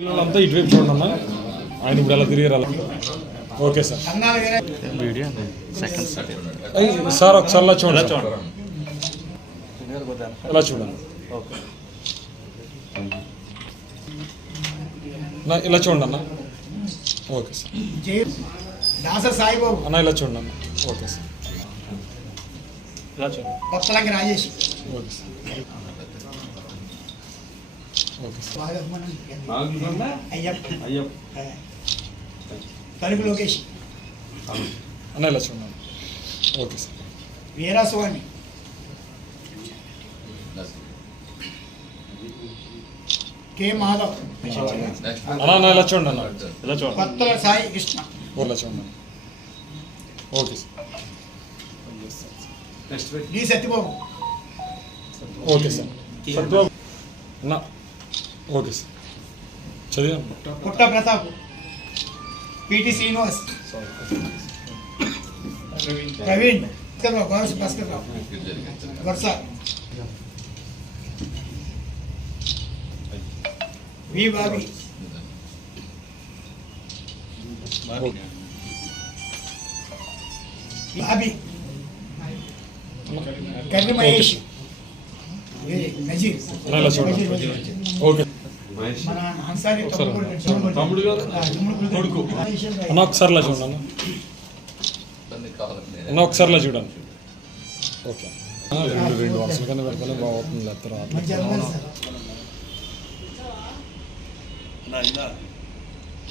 పిల్లలంతా ఇటువైపు చూడండి అన్న ఆయన ఇప్పుడు ఎలా తిరిగి రాలి okay sir. Video second sir sir ఒకసారి ఇలా చూడండి సార్. ఇలా చూడండి. నా ఇలా చూడండి అన్న ఓకే సార్. అన్న ఇలా చూడండి అన్న okay sir. Kothalanki Rajesh. Okay sir. Talupu Lokesh అన్న. ఇలా చూడండి. Okay sir. Veeraswamy K Madhav. అన్న ఇలా చూడండి అన్న. ఇలా చూడండి కొత్తల సాయి కృష్ణ. ఊర్లో చూడండి. Okay sir. D Satyababu. Okay sir. Satyababu. అన్న. Okay sir. చదివాను పుట్ట ప్రతాప్ పిటి శ్రీనివాస్. ప్రవీణ్. భాస్కర్రావు వరుస. వి బాబీ. బాబీ. కర్రి మహేష్. నజీర్. ఓకే. తమ్ముడు గారు? కొడుకు. ఇలా చూడండి ఇలా చూడండి. ఓకే. ఆ, రెండు రెండు వరుసల కింద పెడితేనే బాగుంటుంది లేకపోతే రావట్లేదు.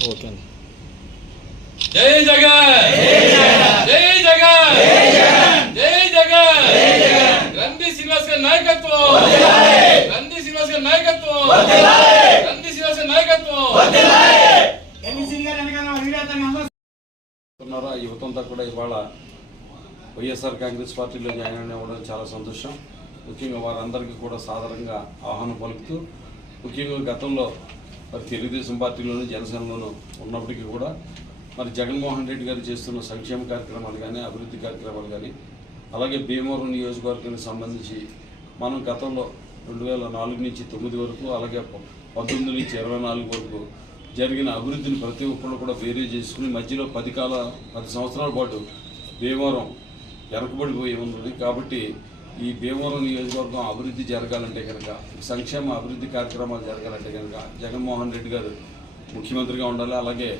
ఓకే అన్న. జై జగన్! జై జగన్! జై జగన్! రంది శ్రీనివాస్ గారి నాయకత్వం! రంది శ్రీనివాస్ గారి నాయకత్వం రంది శ్రీనివాస్ గారి నాయకత్వం ఎన్నిసి గారు వెనకాల వీరేతను అందరూ ఉన్నారో ఆ యువతంతా కూడా ఇవాళ వైఎస్ఆర్ కాంగ్రెస్ పార్టీలో జాయిన్ అవ్వడం చాలా సంతోషం. ముఖ్యంగా వారందరికీ కూడా సాధారణంగా ఆహ్వానం పలుకుతూ ముఖ్యంగా గతంలో మరి తెలుగుదేశం పార్టీలోను జనసేనలోను ఉన్నప్పటికీ కూడా మరి జగన్మోహన్ రెడ్డి గారు చేస్తున్న సంక్షేమ కార్యక్రమాలు కానీ అభివృద్ధి కార్యక్రమాలు కానీ అలాగే భీమవరం నియోజకవర్గానికి సంబంధించి మనం గతంలో రెండు వేల నాలుగు నుంచి తొమ్మిది వరకు అలాగే ప- పంతొమ్మిది నుంచి ఇరవై నాలుగు వరకు జరిగిన అభివృద్ధిని ప్రతి ఒక్కరు కూడా వేరే చేసుకుని మధ్యలో పది కాల పది సంవత్సరాల పాటు భీమవరం వెనకబడిపోయి ఉన్నది కాబట్టి ఈ భీమవరం నియోజకవర్గం అభివృద్ధి జరగాలంటే కనుక సంక్షేమ అభివృద్ధి కార్యక్రమాలు జరగాలంటే కనుక జగన్మోహన్ రెడ్డి గారు ముఖ్యమంత్రిగా ఉండాలి అలాగే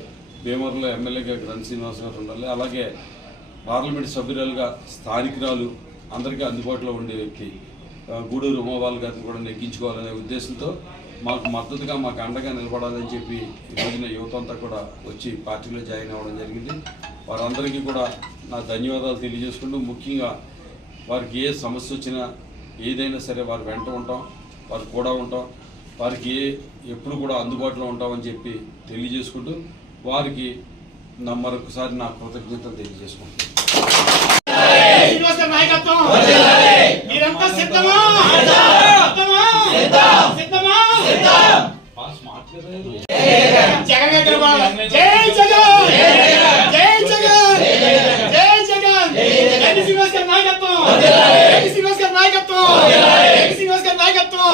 భీమవరంలో ఎమ్మెల్యేగా గ్రంథ శ్రీనివాస్ గారు ఉండాలి అలాగే పార్లమెంట్ సభ్యురాలుగా స్థానికురాలు అందరికీ అందుబాటులో ఉండే వ్యక్తి గూడూరు ఉమాబాల్ గారిని కూడా నెగ్గించుకోవాలనే ఉద్దేశంతో మాకు మద్దతుగా మాకు అండగా నిలబడాలని చెప్పి ఈరోజున యువత అంతా కూడా వచ్చి పార్టీలో జాయిన్ అవ్వడం జరిగింది. వారందరికీ కూడా నా ధన్యవాదాలు తెలియజేసుకుంటూ ముఖ్యంగా వారికి ఏ సమస్య వచ్చినా ఏదైనా సరే వారు వెంట ఉంటాం వారు కూడా ఉంటాం వారికి ఏ ఎప్పుడు కూడా అందుబాటులో ఉంటామని చెప్పి తెలియజేసుకుంటూ వారికి నా మరొకసారి నా కృతజ్ఞతలు తెలియజేసుకుంటాను జగన్ జై జగన్ జై జగన్ జై జగన్ ఎన్ని శ్రీనివాస్ గారి నాయకత్వం ఎన్ని శ్రీనివాస్ గారి నాయకత్వం ఎన్ని శ్రీనివాస్ గారి నాయకత్వం